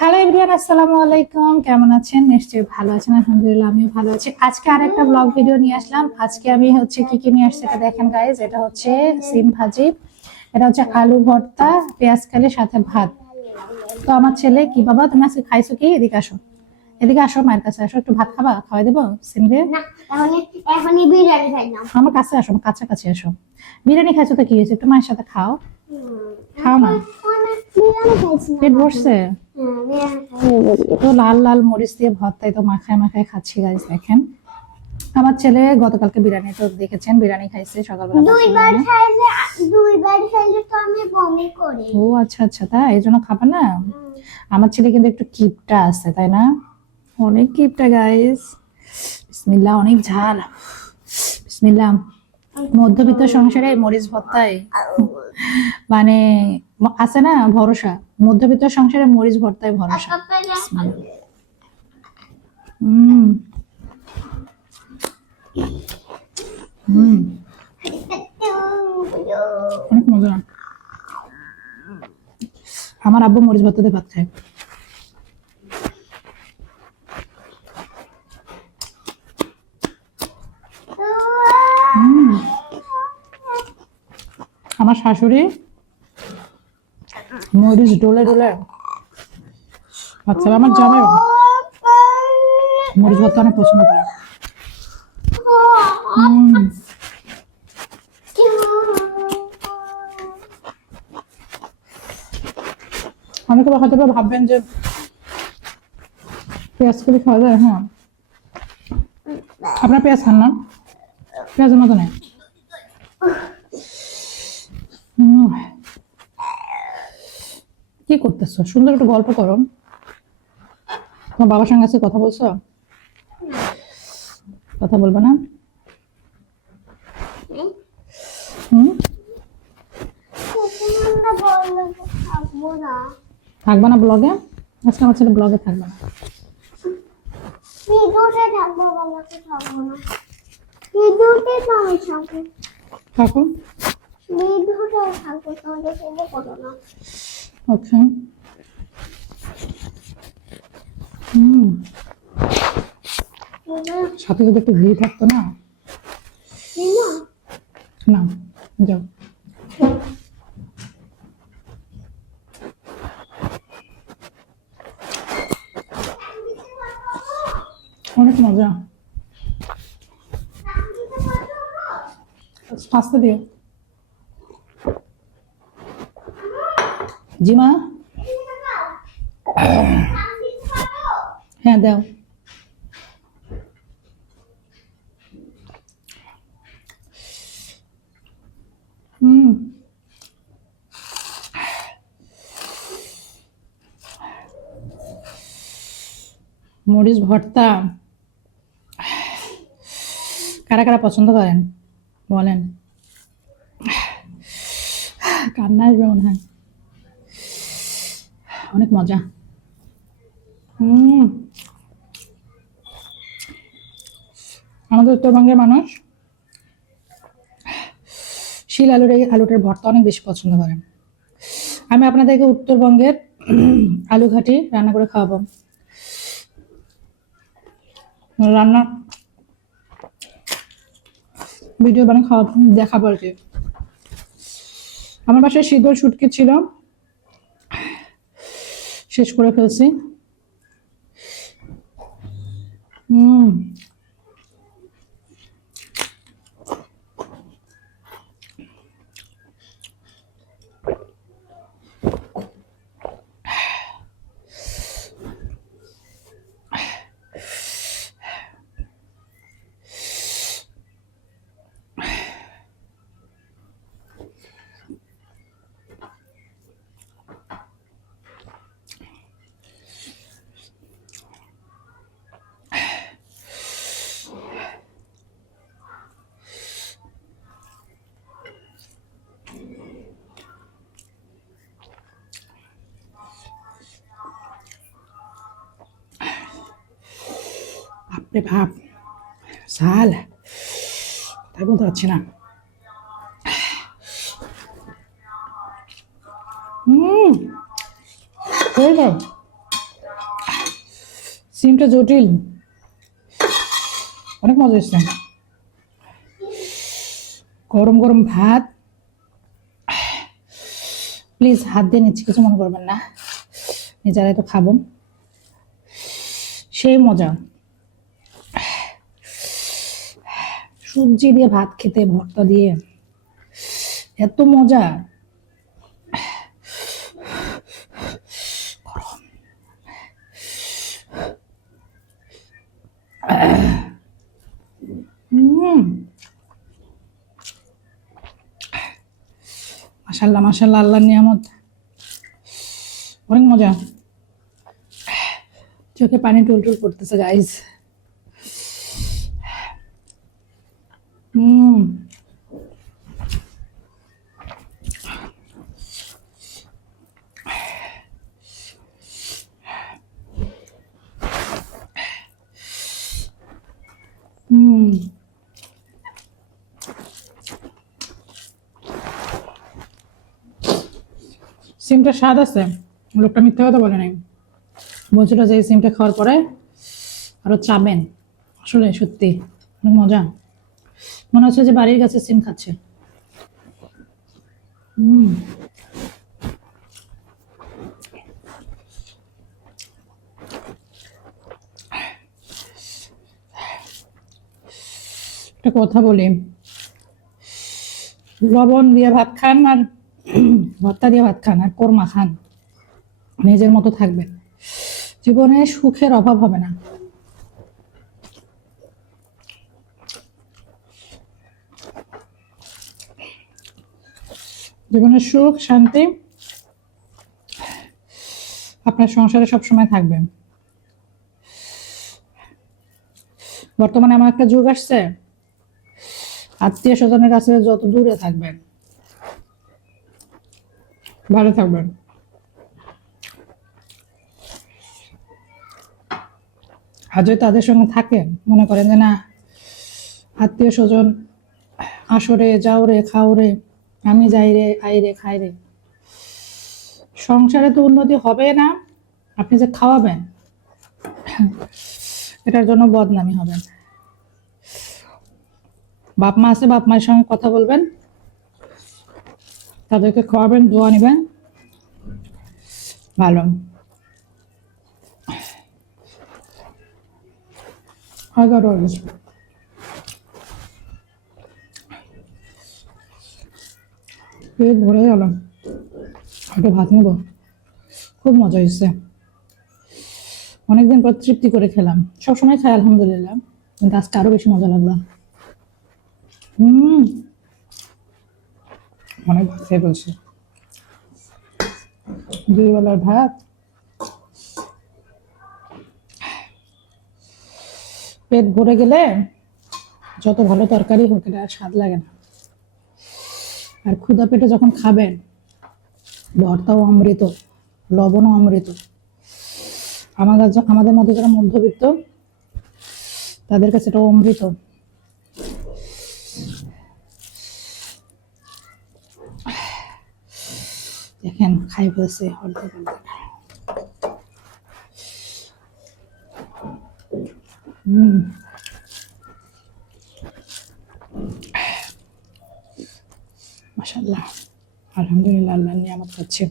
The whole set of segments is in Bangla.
হ্যালো এভরিওয়ান, আসসালামু আলাইকুম। কেমন আছেন? নিশ্চয়ই ভালো আছেন। আলহামদুলিল্লাহ, আমিও ভালো আছি। আজকে আরেকটা ব্লগ ভিডিও নিয়ে আসলাম। আজকে আমি কি কি নিয়ে আসছি এটা দেখেন গাইজ। এটা হচ্ছে সিম ভাজি, এটা হচ্ছে আলু ভর্তা, পেঁয়াজ কালি, সাথে ভাত। তো আমার ছেলে, কি বাবা তুমি আজকে খাইছো কি? এদিকে আসো, এদিকে আসো, মায়ের কাছে আসো, একটু ভাত খাবা, খাওয়াই দেবো সিম দিয়ে। আমার কাছে আসো, কাছাকাছি আসো। বিরিয়ানি খাইছো তো কি হয়েছে, একটু মায়ের সাথে খাও, খাও না। পেট ভরছে তো লাল লাল মরিচ দিয়ে ভর্তায় তো মাখায় মাখায় খাচ্ছি গাইস। দেখেন আমার ছেলে গতকালকে বিরিয়ানি তো দেখেছেন, বিরিয়ানি খাইছে সকালবেলা। দুইবার খাইলে তো আমি বমি করি। ও আচ্ছা আচ্ছা, তাই এই জন্য খাবে না। আমার ছেলে কিন্তু একটু কিপটা আছে, তাই না? অনেক কিপটা গাইস। বিসমিল্লাহ, অনেক ঝাল। বিসমিল্লাহ। মধ্যবিত্ত সংসারে মরিচ ভর্তায় মানে আছে না ভরসা, মধ্যবিত্ত সংসারে মরিচ ভর্তায় ভরসা। হুম হুম, অনেক মজা। আমার আব্বু মরিচ ভর্তা দিয়ে ভাত খায়। আমার শাশুড়ি মরিচ ডোলে ডোলে আচ্ছা, আমার জামাই মরিচ ভর্তা অনেক পছন্দ করে। অনেকে হয়তো ভাববেন যে পেঁয়াজ করে খাওয়া যায়। হ্যাঁ, আপনার পেঁয়াজ খান না? পেঁয়াজের মতো নেই। কি করতেছো? সুন্দর একটু গল্প করো। তোমার বাবার সঙ্গে আছে কথা বলছো? কথা বলবে না? থাকবে না ব্লগে? আজকে আমার ছেলে ব্লগে থাকবে না। থাকো। আচ্ছা। সাথে যদি একটু ঘি থাকতো না। না, যাও। অনেক মজা। পাস্তা দিয়ে। জি মা। হ্যাঁ দাও। মরিচ ভর্তা কারা কারা পছন্দ করেন বলেন? কান্না আসবে মনে হয়। অনেক মজা। আমাদের উত্তরবঙ্গের মানুষ শিল আলুটার ভর্তা অনেক বেশি পছন্দ করেন। আমি আপনাদেরকে উত্তরবঙ্গের আলু ঘাটি রান্না করে খাওয়াবো। রান্না ভিডিও বানিয়ে দেখাবো আর কি। আমার বাসায় শীতল শুটকি ছিল, শেষ করে ফেলছি। বাপরে বাপ, ঝাল, তাই বলতে পারছি না। হয়ে যাও। সিমটা জটিল, অনেক মজা এসছে। গরম গরম ভাত, প্লিজ হাত দিয়ে নিচ্ছি, কিছু মনে করবেন না, নিজেরাই তো খাবো। সেই মজা, সবজি দিয়ে ভাত খেতে, ভর্তা দিয়ে, এত মজা। মাশাল্লাহ মাশাল্লাহ, আল্লাহর নিয়ামত, অনেক মজা। চোখে পানি টুলটুল করতেছে গাইস। সিমটা স্বাদ আছে, লোকটা মিথ্যা কথা বলে নাই, বলছিল যে এই সিমটা খাওয়ার পরে আরো চাবেন। আসলে সত্যি অনেক মজা, মনে হচ্ছে যে বাড়ির কাছে সিম খাচ্ছে। একটা কথা বলি, লবণ দিয়ে ভাত খান আর ভর্তা দিয়ে ভাত খান আর কোরমা খান, নিজের মতো থাকবেন, জীবনে সুখের অভাব হবে না। জীবনের সুখ শান্তি আপনার সংসারে সবসময় থাকবে। বর্তমানে এমন একটা যুগ আসছে, আত্মীয় স্বজনের কাছে যত দূরে থাকবেন ভালো থাকবেন। আর যদি তাদের সঙ্গে থাকে, মনে করেন যে না আত্মীয় স্বজন আসরে যাও রে খাও রে, আমি যাই রে আই রে খাই রে, সংসারে তো উন্নতি হবে না, আপনি যে খাওয়াবেন এটার জন্য বদনামি হবেন। বাপ মা আছে, বাপ মায়ের সঙ্গে কথা বলবেন, তাদেরকে খাওয়াবেন, দোয়া নেবেন, ভালো। আদারওয়াইজ পেট ভরে গেল, একটু ভাত নেব। খুব মজা হয়েছে, অনেকদিন পর তৃপ্তি করে খেলাম, সবসময় খাই আলহামদুলিল্লাহ, কিন্তু আজকে আরো বেশি মজা লাগলো। অনেক ভাত খেয়ে ফেলছি, 2 বেলার ভাত, পেট ভরে গেলে যত ভালো তরকারি হোক এটা আর স্বাদ লাগে না। আর ক্ষুধা পেটে যখন খাবেন, ভর্তাও অমৃত, লবণও অমৃত। আমাদের মধ্যে যারা মধ্যবিত্ত, তাদের কাছে এটা অমৃত। দেখেন খাই ফেলছে অর্ধেক অর্ধেক। মাশাআল্লাহ, আলহামদুলিল্লাহ, আল্লাহর নিয়ামত খাচ্ছি,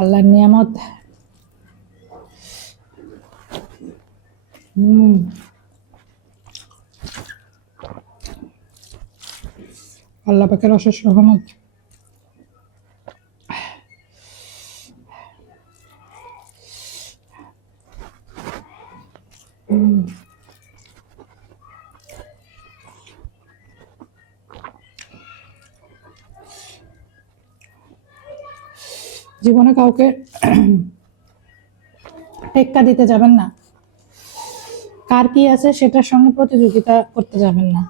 আল্লাহর নিয়ামত। আল্লাহ পাকের অশেষ রহমত। জীবনে কাউকে টেক্কা দিতে যাবেন না, কার কি আছে সেটার সঙ্গে প্রতিযোগিতা করতে যাবেন না,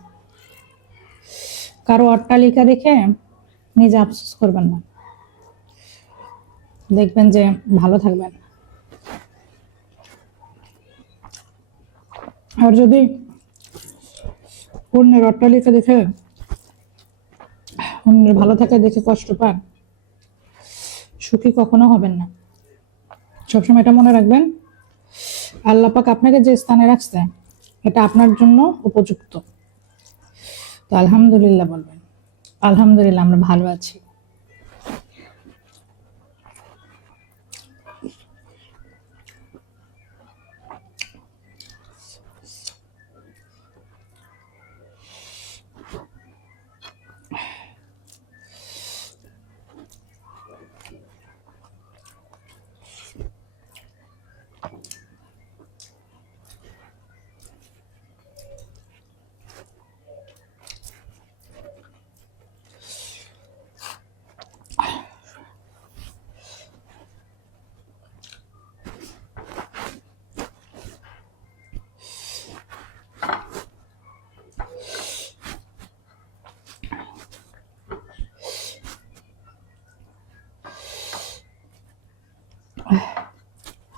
কারো অট্টালিকা দেখে নিজে আফসোস করবেন না, দেখবেন যে ভালো থাকবেন। আর যদি অন্যের অট্টালিকা দেখে, অন্যের ভালো থাকা দেখে কষ্ট পান, সুখী কখনো হবেন না। সবসময় এটা মনে রাখবেন, আল্লাহ পাক আপনাকে যে স্থানে রাখছে এটা আপনার জন্য উপযুক্ত। তো আলহামদুলিল্লাহ বলবেন, আলহামদুলিল্লাহ আমরা ভালো আছি।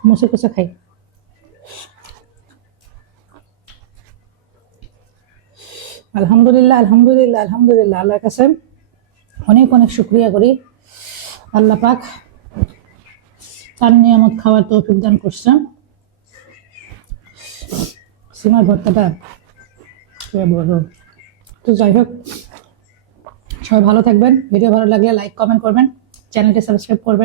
মুছে কুচে খাই। আলহামদুলিল্লাহ, আলহামদুলিল্লাহ, আলহামদুলিল্লাহ, আল্লাহর কাছে অনেক অনেক শুকরিয়া করি। আল্লাহ পাক তার নিয়ামত খাওয়ার তৌফিক দান করছেন। সিমার ভর্তাটা কি বলবো। তো যাই হোক, সবাই ভালো থাকবেন। ভিডিও ভালো লাগলে লাইক কমেন্ট করবেন, চ্যানেলটি সাবস্ক্রাইব করবেন।